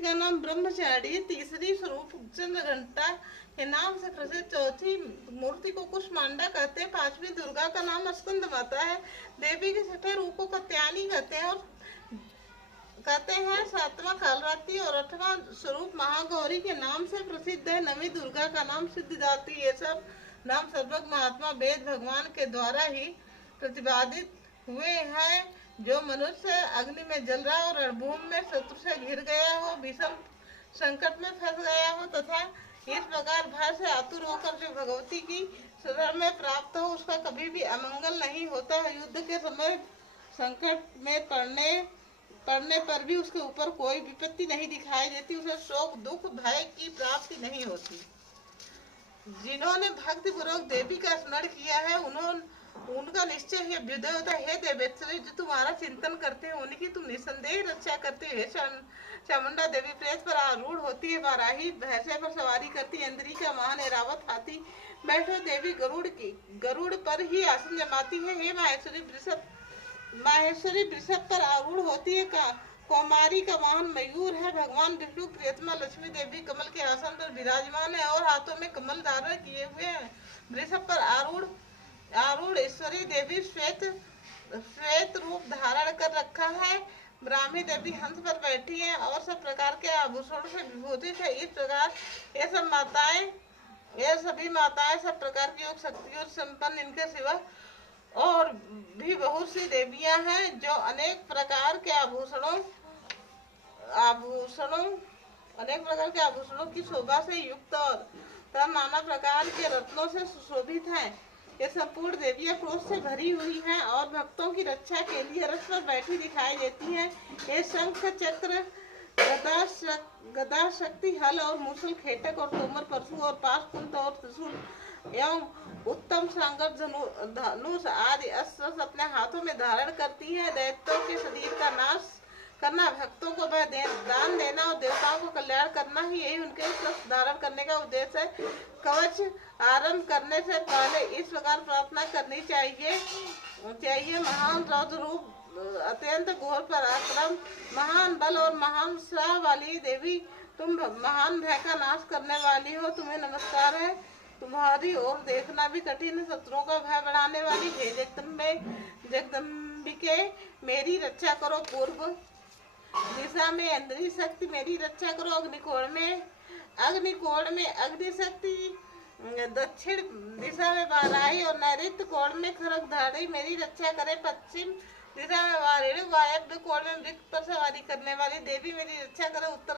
मूर्ति का नाम ब्रह्मचारी, तीसरी स्वरूप चंद्र घंटा के नाम से प्रसिद्ध, चौथी मूर्ति को कुष्मांडा कहते हैं, पांचवी दुर्गा का नाम स्कंद माता है, देवी के छठे रूप को कात्यायनी कहते हैं, सातवां कालरात्रि और आठवां स्वरूप महागौरी के नाम से प्रसिद्ध है, नवी दुर्गा का नाम सिद्धिदात्री। ये सब नाम सर्वज्ञ महात्मा वेद भगवान के द्वारा ही प्रतिपादित हुए हैं। जो मनुष्य अग्नि में जल रहा हो, रणभूमि में शत्रु से घिर गया हो, भीषण संकट में फंस गया हो तथा इस प्रकार भय से आतुर होकर जो भगवती की शरण में प्राप्त हो, उसका कभी भी अमंगल नहीं होता है। युद्ध के समय संकट में पड़ने पर भी उसके ऊपर कोई विपत्ति नहीं दिखाई देती, उसे शोक दुख भय की प्राप्ति नहीं होती। जिन्होंने भक्ति पूर्वक देवी का स्मरण किया है उनका निश्चय ही अभ्युदय होता है। हे देवेश्वरी, जो तुम्हारा चिंतन करते हैं उनकी तुम निसंदेह रक्षा करते हो। चामुंडा देवी प्रेत पर आरूढ़ होती है, वाराही भैंसे पर सवारी करती है, इंद्री का महान एरावत हाथी बैठो देवी गरुड़ पर ही आसन जमाती है। हे माहेश्वरी वृषभ पर आरूढ़ होती है, कौमारी का वाहन मयूर है। भगवान विष्णु प्रियतमा लक्ष्मी देवी कमल के आसन पर विराजमान है और हाथों में कमल धारण किए हुए हैं। वृषभ पर आरूढ़ ईश्वरी देवी श्वेत रूप धारण कर रखा है। ब्राह्मी देवी हंस पर बैठी है और सब प्रकार के आभूषणों से विभूषित है। इस प्रकार ये सभी माताएं सब प्रकार की योग शक्तियों संपन्न, इनके सिवा और भी बहुत सी देवियां हैं जो अनेक प्रकार के आभूषणों की शोभा से युक्त और नाना प्रकार के रत्नों से सुशोभित हैं। ये संपूर्ण देवियां क्रोध से भरी हुई हैं और भक्तों की रक्षा के लिए रथ पर बैठी दिखाई देती हैं। ये शंख चक्र गदा शक्ति हल और मूसल खेटक और तोमर परशु और पाशकुंत और त्रिशूल एवं उत्तम संगत धनुष आदि अस्त्र अपने हाथों में धारण करती है। दैत्यों के शरीर का नाश करना, भक्तों को दान देना और देवताओं को कल्याण करना ही यही उनके शस्त्र धारण करने का उद्देश्य है। कवच आरंभ करने से पहले इस प्रकार प्रार्थना करनी चाहिए। महान रौद्र रूप, अत्यंत घोर पराक्रम, महान बल और महान श्राव वाली देवी, तुम महान भय का नाश करने वाली हो, तुम्हें नमस्कार है। तुम्हारी ओर देखना भी कठिन है, शत्रुओं का भय बढ़ाने वाली हे जगदम्बिके, मेरी रक्षा करो। पूर्व दिशा में इंद्री शक्ति, मेरी रक्षा करो। अग्निकोण में अग्नि शक्ति, दक्षिण दिशा में वाराही और नैऋत्य कोण में खरगधारी मेरी रक्षा करे। पश्चिम दिशा में वारिणी, वायव्य कोण में वृक्ष पर सवारी करने वाली देवी मेरी रक्षा करे। उत्तर